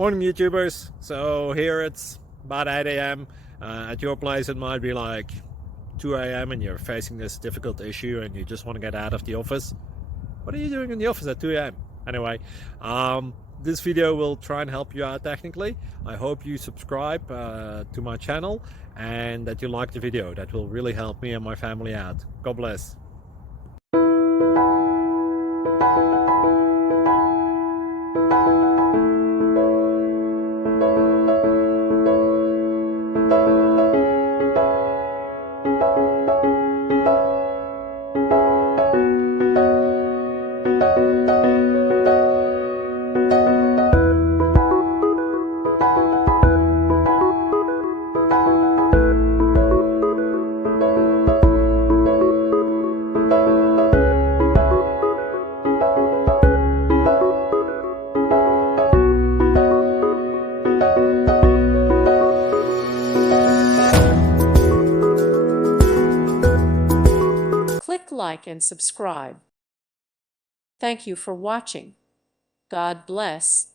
Morning YouTubers. So here it's about 8 a.m. At your place it might be like 2 a.m. and you're facing this difficult issue and you just want to get out of the office. What are you doing in the office at 2 a.m.? Anyway, this video will try and help you out technically. I hope you subscribe to my channel and that you like the video. That will really help me and my family out. God bless. Click like and subscribe. Thank you for watching. God bless.